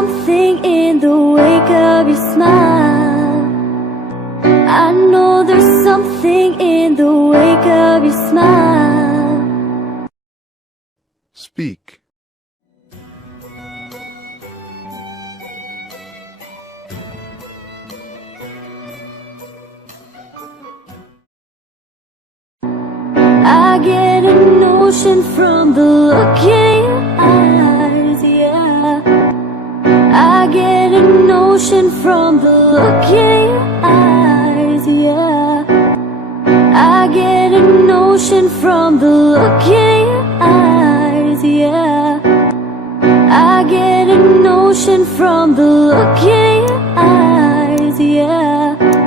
something in the wake of your smile. I know there's something in the wake of your smile. Speak. I get a notion from the look in your eyes, yeah. I get a notion from the look in your eyes, yeah. I get a notion from the look in your eyes, yeah. I get a notion from the look in your eyes, yeah.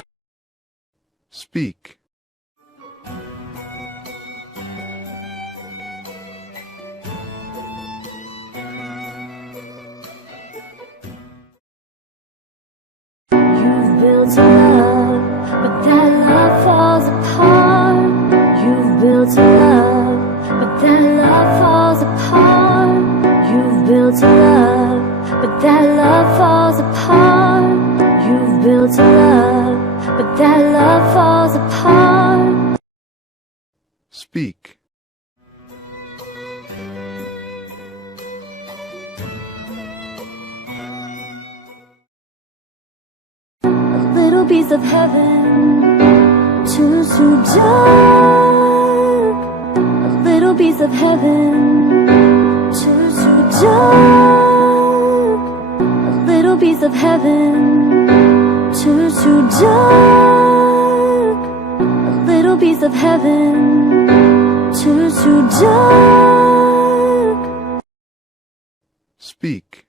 Speak. Built a love, but that love falls apart. You've built a love, but that love falls apart. You've built a love, but that love falls apart. You've built a love, but that love falls apart. Speak. Little piece of heaven turns to dark. A little piece of heaven turns to dark. A little piece of heaven turns to dark. A little piece of heaven turns to dark. Speak.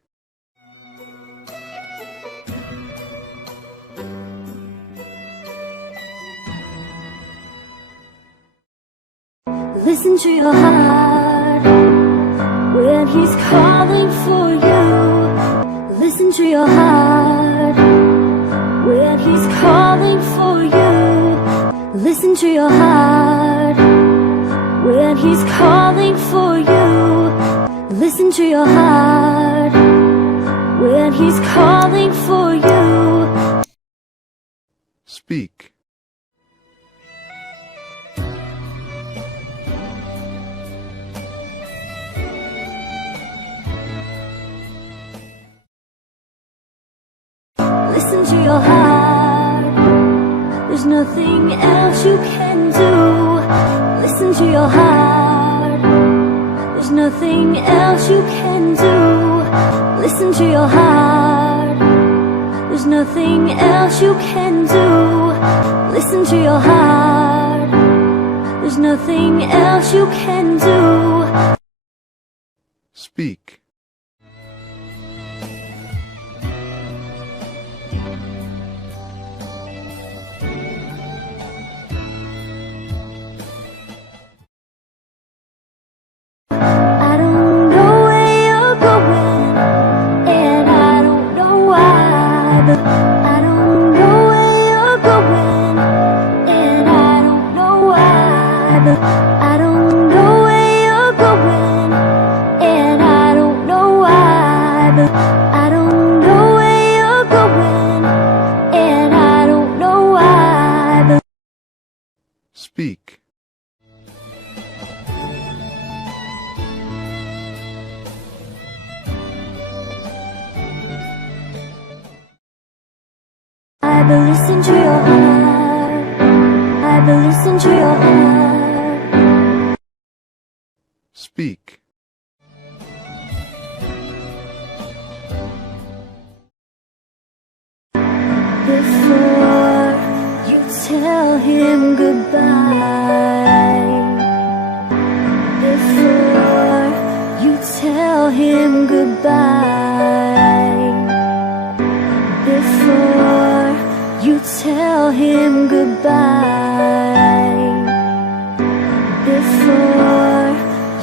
Listen to your heart when he's calling for you. Listen to your heart when he's calling for you. Listen to your heart when he's calling for you. Listen to your heart when he's calling for you. Speak. Listen to your heart. There's nothing else you can do. Listen to your heart. There's nothing else you can do. Listen to your heart. There's nothing else you can do. Listen to your heart. There's nothing else you can do. Speak. I don't know where you're going, and I don't know why, but I don't know where you're going, and I don't know why, but I don't know where you're going, and I don't know why, but I don't know where you're going, and I don't know why, but Speak. but listen to your heart. But listen to your heart. Speak. Before you tell him goodbye, before you tell him goodbye, before you tell him goodbye, before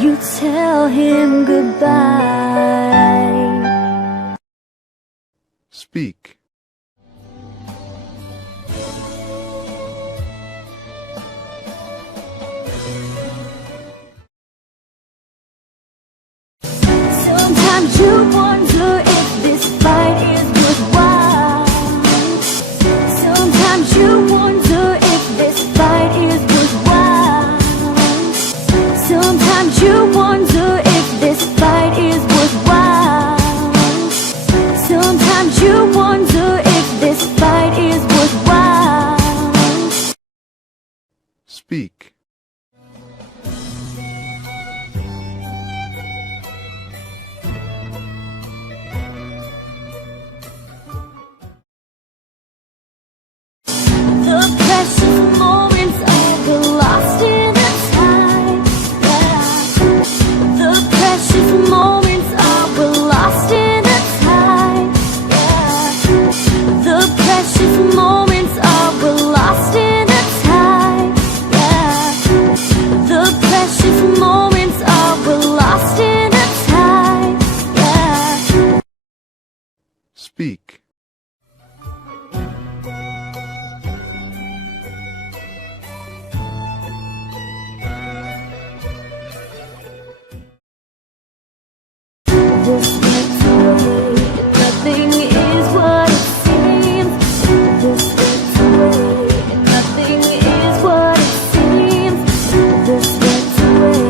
you tell him goodbye. Speak. Sometimes you wonder if this fight This went away, and nothing is what it seems. This went away, and nothing is what it seems. This went away,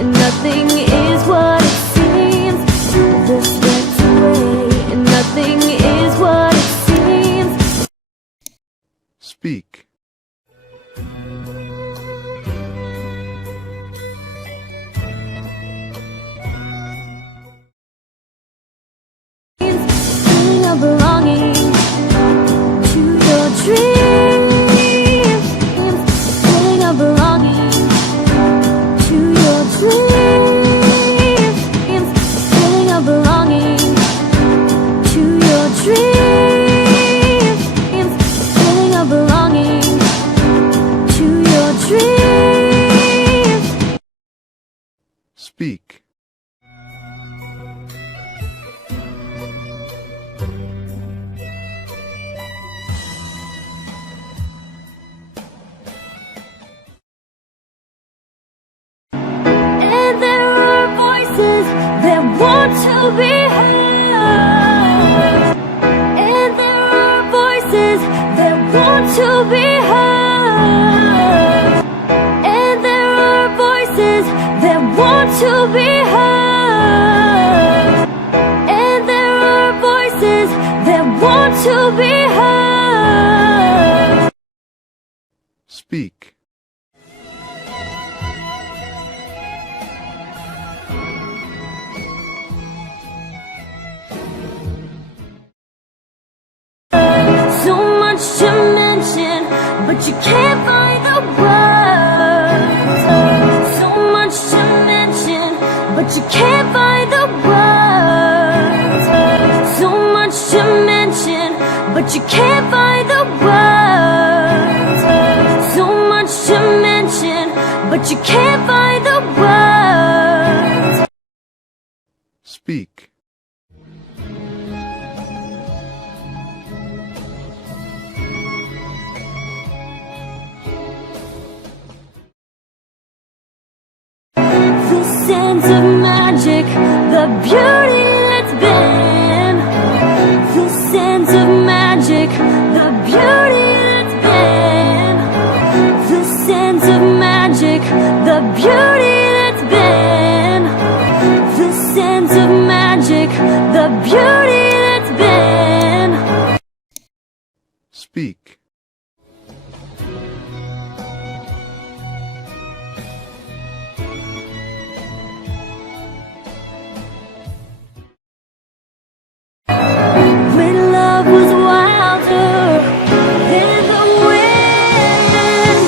and nothing is what it seems. This went away, and nothing is what it seems. Speak. Feeling of belonging to your dreams. Feeling of belonging to your dreams. Feeling of belonging to your dreams. Feeling of belonging to your dreams. Speak. And there are voices that want to be heard. And there are voices that want to be heard. And there are voices that want to be heard. And there are voices that want to be heard. Speak. So much to mention, but you can't find the words. So much to mention, but you can't find the words. So much to mention, but you can't find the words. So much to mention, but you can't find the words. Speak. The sense of magic, the beauty that's been. The sense of magic, the beauty that's been. The sense of magic, the beauty that's been. The sense of magic, the beauty that's been. Speak. When love was wilder than the wind.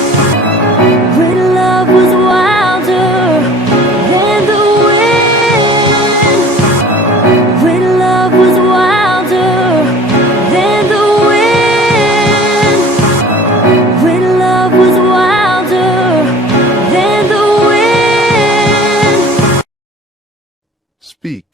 When love was wilder than the wind. When love was wilder than the wind. When love was wilder than the wind. Speak.